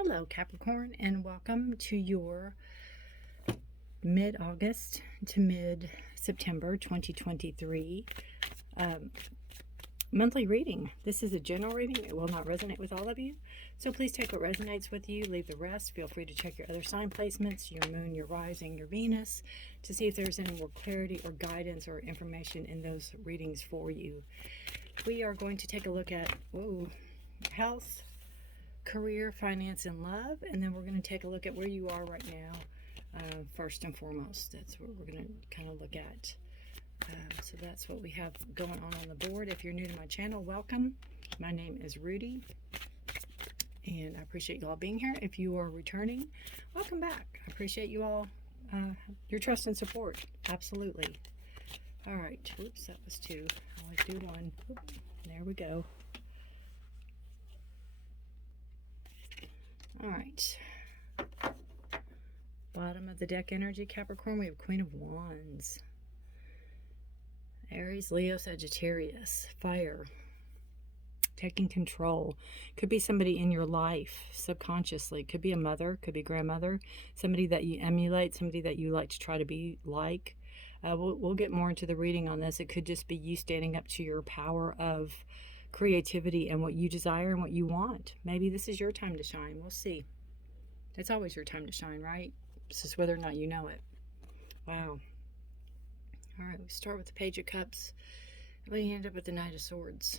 Hello, Capricorn, and welcome to your mid-August to mid-September 2023 monthly reading. This is a general reading. It will not resonate with all of you, so please take what resonates with you, leave the rest. Feel free to check your other sign placements, your moon, your rising, your Venus, to see if there's any more clarity or guidance or information in those readings for you. We are going to take a look at health, career, finance, and love, and then we're going to take a look at where you are right now, first and foremost. That's what we're going to kind of look at. So that's what we have going on the board. If you're new to my channel, welcome. My name is Rudi, and I appreciate you all being here. If you are returning, welcome back. I appreciate you all, your trust and support. Absolutely. All right. Oops, that was two. I always do one. Oop, there we go. All right. Bottom of the deck energy, Capricorn, we have Queen of Wands. Aries, Leo, Sagittarius, fire. Taking control. Could be somebody in your life subconsciously. Could be a mother, could be grandmother, somebody that you emulate, somebody that you like to try to be like. We'll get more into the reading on this. It could just be you standing up to your power of creativity and what you desire and what you want. Maybe this is your time to shine. We'll see. It's always your time to shine, right? It's just whether or not you know it. Wow. All right, we start with the Page of Cups. We end up with the Knight of Swords.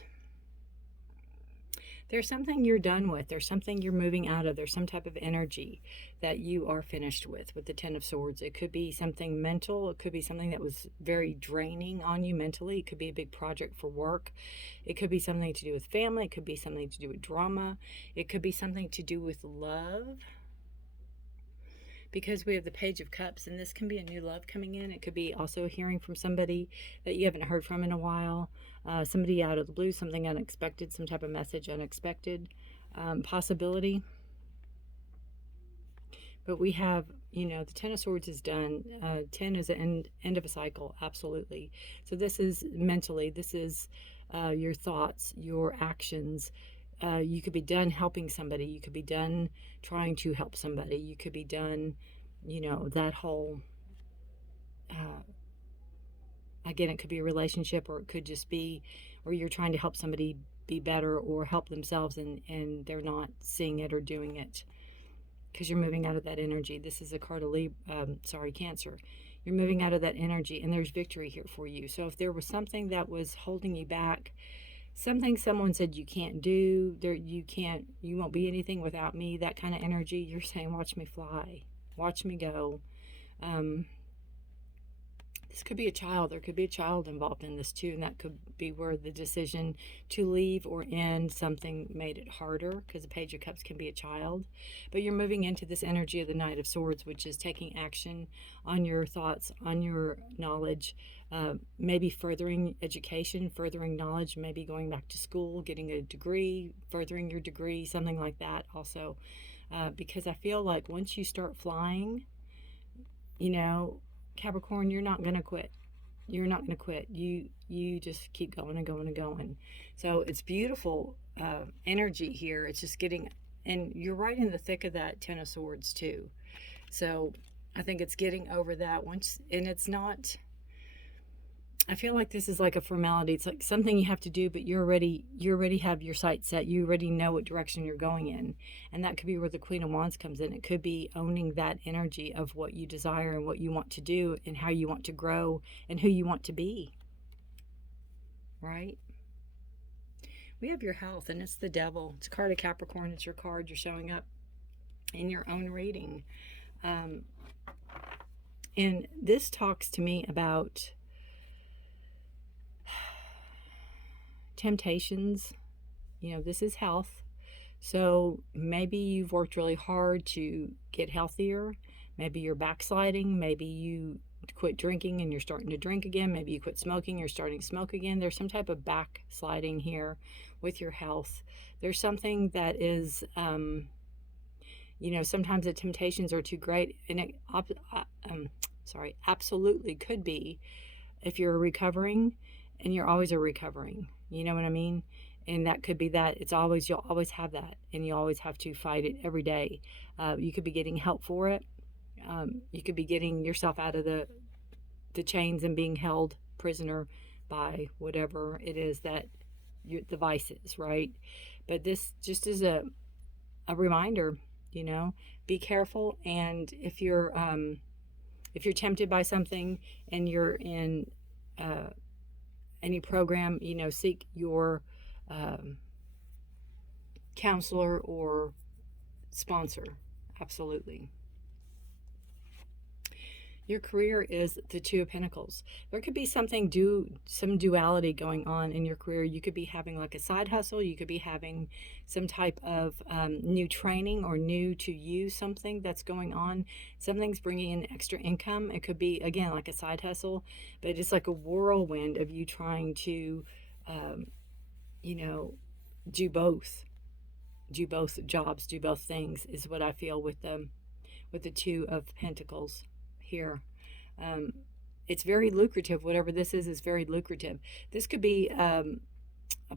There's something you're done with. There's something you're moving out of. There's some type of energy that you are finished with the Ten of Swords. It could be something mental. It could be something that was very draining on you mentally. It could be a big project for work. It could be something to do with family. It could be something to do with drama. It could be something to do with love. Because we have the Page of Cups, and this can be a new love coming in. It could be also hearing from somebody that you haven't heard from in a while. Somebody out of the blue, something unexpected, some type of message unexpected, possibility. But we have, the Ten of Swords is done. 10 is the end of a cycle, absolutely. So this is mentally, this is your thoughts, your actions. You could be done helping somebody. You could be done trying to help somebody. You could be done, that whole, again, it could be a relationship, or it could just be, or you're trying to help somebody be better or help themselves, and they're not seeing it or doing it because you're moving out of that energy. This is a card of Cancer. You're moving out of that energy, and there's victory here for you. So if there was something that was holding you back, something someone said you can't do, you won't be anything without me, that kind of energy, you're saying, watch me fly, watch me go. This could be a child. There could be a child involved in this too, and that could be where the decision to leave or end something made it harder, because the Page of Cups can be a child. But you're moving into this energy of the Knight of Swords, which is taking action on your thoughts, on your knowledge, maybe furthering education, furthering knowledge, maybe going back to school, getting a degree, furthering your degree, something like that also. Because I feel like once you start flying, Capricorn, you're not going to quit. You're not going to quit. You just keep going and going and going. So it's beautiful energy here. It's just getting, and you're right in the thick of that Ten of Swords too. So I think it's getting over that once, and it's not, I feel like this is like a formality. It's like something you have to do, but you already have your sights set. You already know what direction you're going in. And that could be where the Queen of Wands comes in. It could be owning that energy of what you desire and what you want to do and how you want to grow and who you want to be. Right? We have your health, and it's the Devil. It's a card of Capricorn. It's your card. You're showing up in your own reading. And this talks to me about temptations. This is health. So maybe you've worked really hard to get healthier. Maybe you're backsliding. Maybe you quit drinking and you're starting to drink again. Maybe you quit smoking, you're starting to smoke again. There's some type of backsliding here with your health. There's something that is, sometimes the temptations are too great, and it absolutely could be if you're recovering, and you're always recovering. You know what I mean? And that could be that. You'll always have that, and you always have to fight it every day. You could be getting help for it. You could be getting yourself out of the chains and being held prisoner by whatever it is that the vice is, right? But this just is a reminder, be careful. And if you're tempted by something and you're in any program, seek your counselor or sponsor. Absolutely. Your career is the Two of Pentacles. There could be some duality going on in your career. You could be having like a side hustle. You could be having some type of new training or new to you something that's going on. Something's bringing in extra income. It could be, again, like a side hustle, but it's like a whirlwind of you trying to, do both jobs, do both things is what I feel with the Two of Pentacles here. It's very lucrative. Whatever this is very lucrative. This could be a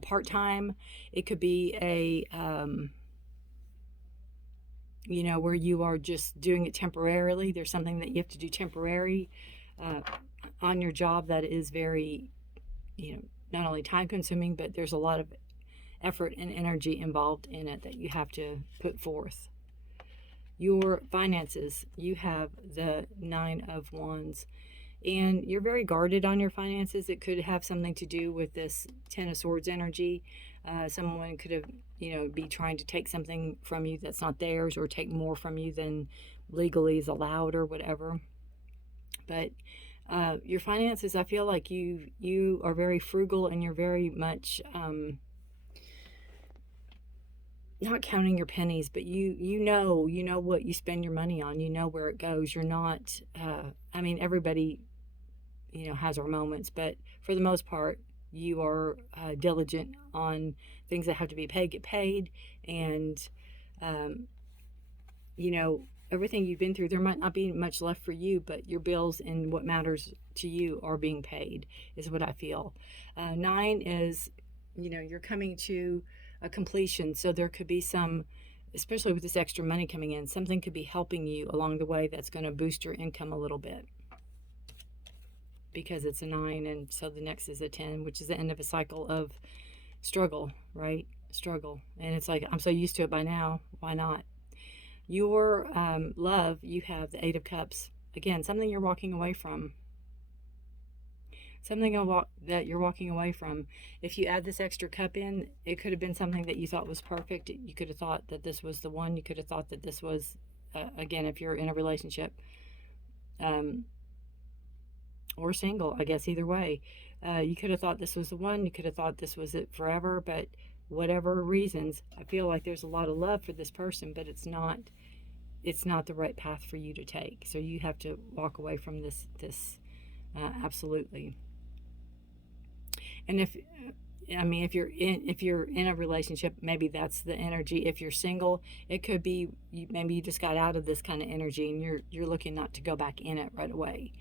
part-time. It could be a where you are just doing it temporarily. There's something that you have to do temporary on your job that is very, not only time consuming, but there's a lot of effort and energy involved in it that you have to put forth. Your finances, you have the Nine of Wands, and you're very guarded on your finances. It could have something to do with this Ten of Swords energy. Someone could have, be trying to take something from you that's not theirs, or take more from you than legally is allowed, or whatever. But your finances, I feel like you are very frugal, and you're very much not counting your pennies, but you know what you spend your money on. You know where it goes. You're not everybody has our moments, but for the most part you are diligent on things that have to be paid get paid. And everything you've been through, there might not be much left for you, but your bills and what matters to you are being paid, is what I feel. 9 is, you're coming to a completion. So there could be some, especially with this extra money coming in, something could be helping you along the way that's going to boost your income a little bit, because it's a 9, and so the next is a 10, which is the end of a cycle of struggle, right? Struggle. And it's like, I'm so used to it by now, why not? Your love, you have the 8 of Cups. Again, something you're walking away from. Something that you're walking away from. If you add this extra cup in, it could have been something that you thought was perfect. You could have thought that this was the one. You could have thought that this was, again, if you're in a relationship, or single, I guess, either way. You could have thought this was the one. You could have thought this was it forever, but whatever reasons, I feel like there's a lot of love for this person, but it's not the right path for you to take. So you have to walk away from this absolutely. And if you're in a relationship, maybe that's the energy. If you're single, it could be maybe you just got out of this kind of energy, and you're looking not to go back in it right away.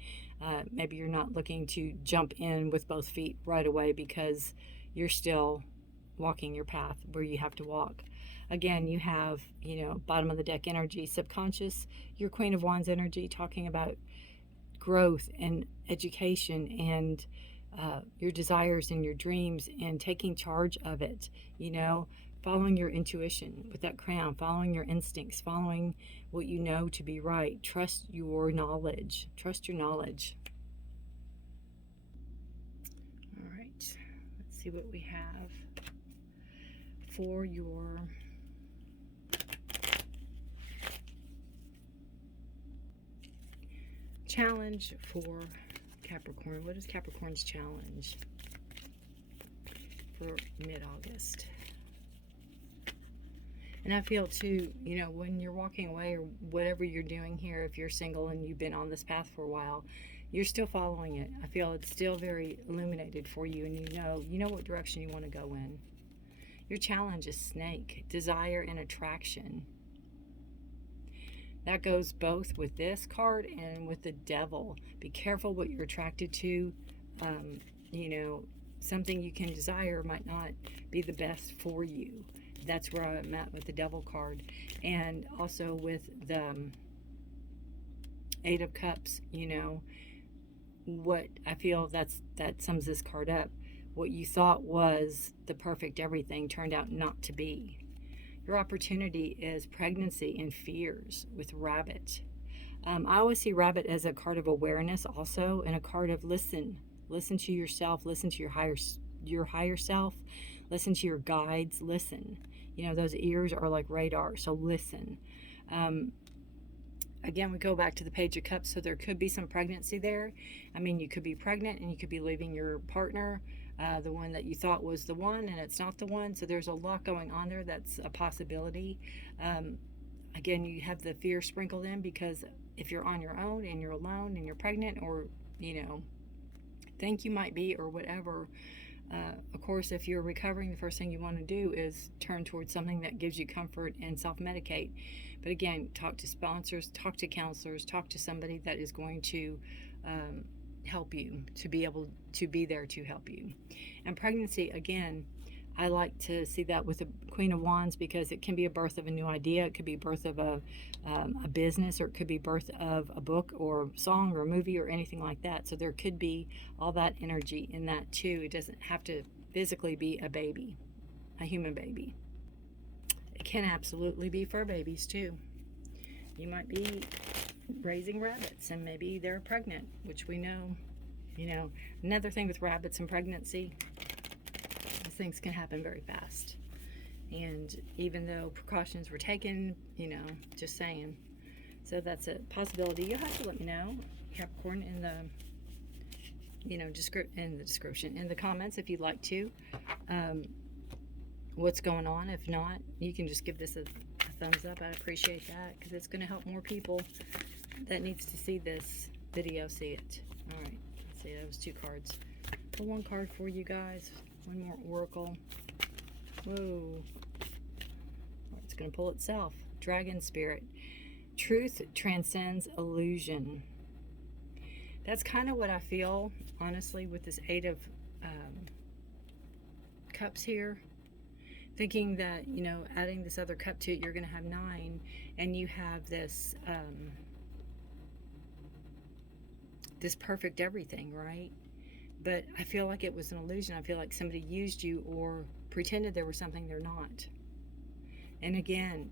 Maybe you're not looking to jump in with both feet right away, because you're still walking your path where you have to walk. Again, you have, bottom of the deck energy, subconscious, your Queen of Wands energy, talking about growth and education and your desires and your dreams, and taking charge of it, following your intuition with that crown, following your instincts, following what you know to be right. Trust your knowledge. Trust your knowledge. All right, let's see what we have for your challenge for Capricorn. What is Capricorn's challenge for mid-August? And I feel too, when you're walking away, or whatever you're doing here, if you're single and you've been on this path for a while, you're still following it. I feel it's still very illuminated for you, and you know what direction you want to go in. Your challenge is snake, desire and attraction. That goes both with this card and with the devil. Be careful what you're attracted to. something you can desire might not be the best for you. That's where I'm at with the Devil card. And also with the Eight of Cups, you know, what I feel that sums this card up. What you thought was the perfect everything turned out not to be. Your opportunity is pregnancy and fears with Rabbit. I always see Rabbit as a card of awareness also, and a card of listen to yourself, listen to your higher self, listen to your guides, listen. You know, those ears are like radar, so listen. Again, we go back to the Page of Cups, so there could be some pregnancy there. I mean, you could be pregnant and you could be leaving your partner, the one that you thought was the one, and it's not the one. So there's a lot going on there. That's a possibility. Again, you have the fear sprinkled in, because if you're on your own and you're alone and you're pregnant, or, you know, think you might be, or whatever, of course, if you're recovering, the first thing you want to do is turn towards something that gives you comfort and self-medicate. But again, talk to sponsors, talk to counselors, talk to somebody that is going to help you, to be able to be there to help you. And pregnancy, again, I like to see that with the Queen of Wands, because it can be a birth of a new idea. It could be birth of a business, or it could be birth of a book or song or movie or anything like that. So there could be all that energy in that too. It doesn't have to physically be a baby, a human baby. It can absolutely be fur babies too. You might be raising rabbits and maybe they're pregnant, which we know, you know, another thing with rabbits and pregnancy, things can happen very fast. And even though precautions were taken, you know, just saying. So that's a possibility. You'll have to let me know, Capricorn, in the, you know, description, in the comments, if you'd like to, what's going on. If not, you can just give this a thumbs up. I'd appreciate that, because it's going to help more people that needs to see this video see it. All right, let's see, that was 2 cards. Pull 1 card for you guys. One more oracle. Whoa. It's going to pull itself. Dragon Spirit. Truth transcends illusion. That's kind of what I feel, honestly, with this 8 of Cups here. Thinking that, you know, adding this other cup to it, you're going to have 9. And you have this, this perfect everything, right? But I feel like it was an illusion. I feel like somebody used you or pretended there was something they're not. And again,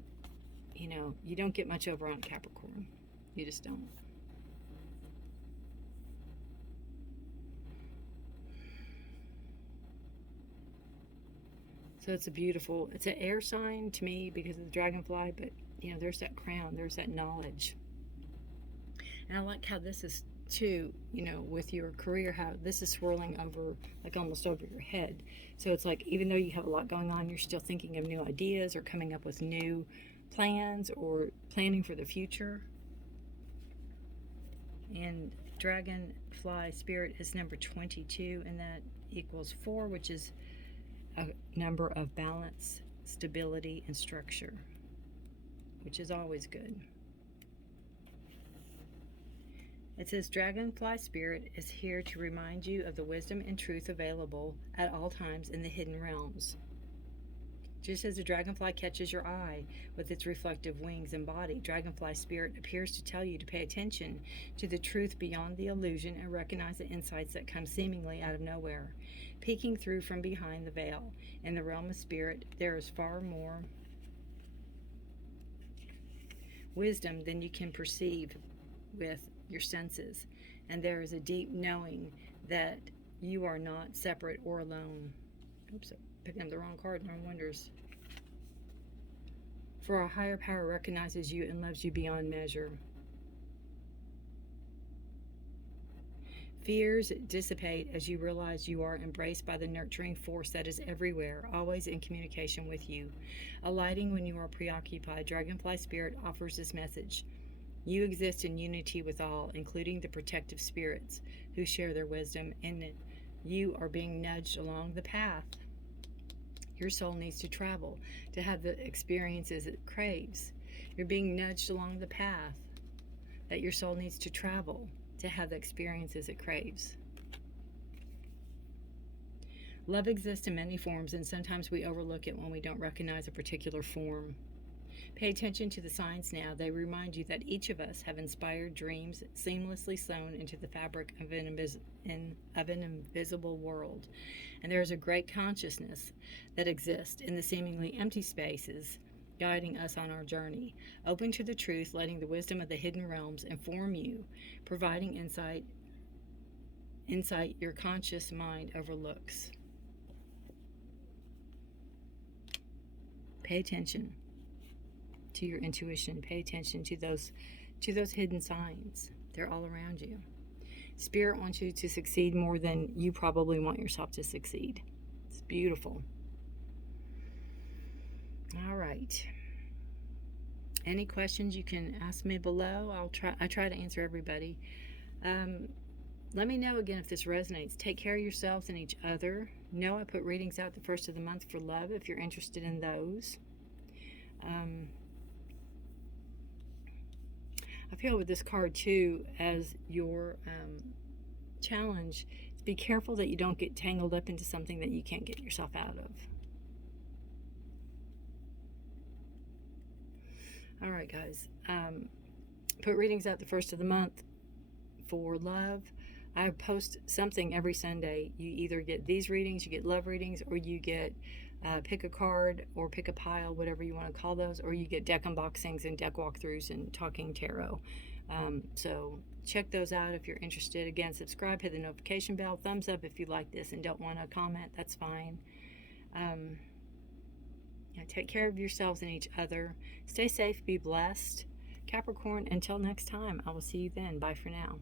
you know, you don't get much over on Capricorn. You just don't. So it's a beautiful, it's an air sign to me because of the dragonfly, but, you know, there's that crown, there's that knowledge. And I like how this is too, you know, with your career, how this is swirling over, like almost over your head. So it's like, even though you have a lot going on, you're still thinking of new ideas or coming up with new plans or planning for the future. And Dragonfly Spirit is number 22, and that equals 4, which is a number of balance, stability, and structure, which is always good. It says, Dragonfly Spirit is here to remind you of the wisdom and truth available at all times in the hidden realms. Just as a dragonfly catches your eye with its reflective wings and body, Dragonfly Spirit appears to tell you to pay attention to the truth beyond the illusion and recognize the insights that come seemingly out of nowhere. Peeking through from behind the veil, in the realm of spirit, there is far more wisdom than you can perceive with your senses, and there is a deep knowing that you are not separate or alone. Oops, I'm picking up the wrong card, no wonders. For a higher power recognizes you and loves you beyond measure. Fears dissipate as you realize you are embraced by the nurturing force that is everywhere, always in communication with you. Alighting when you are preoccupied, Dragonfly Spirit offers this message. You exist in unity with all, including the protective spirits who share their wisdom, and you are being nudged along the path your soul needs to travel to have the experiences it craves. You're being nudged along the path that your soul needs to travel to have the experiences it craves. Love exists in many forms, and sometimes we overlook it when we don't recognize a particular form. Pay attention to the signs now. They remind you that each of us have inspired dreams seamlessly sewn into the fabric of an invisible world. And there is a great consciousness that exists in the seemingly empty spaces guiding us on our journey. Open to the truth, letting the wisdom of the hidden realms inform you, providing insight your conscious mind overlooks. Pay attention to your intuition. Pay attention to those hidden signs. They're all around you. Spirit wants you to succeed more than you probably want yourself to succeed. It's beautiful. All right. Any questions you can ask me below. I try to answer everybody. Let me know again if this resonates. Take care of yourselves and each other. Know I put readings out the first of the month for love if you're interested in those. I feel with this card too, as your challenge, be careful that you don't get tangled up into something that you can't get yourself out of. All right, guys. Put readings out the first of the month for love. I post something every Sunday. You either get these readings, you get love readings, or you get pick a card or pick a pile, whatever you want to call those, or you get deck unboxings and deck walkthroughs and talking tarot. So check those out if you're interested. Again, subscribe, hit the notification bell, thumbs up if you like this and don't want to comment, that's fine. Take care of yourselves and each other. Stay safe, be blessed. Capricorn, until next time, I will see you then. Bye for now.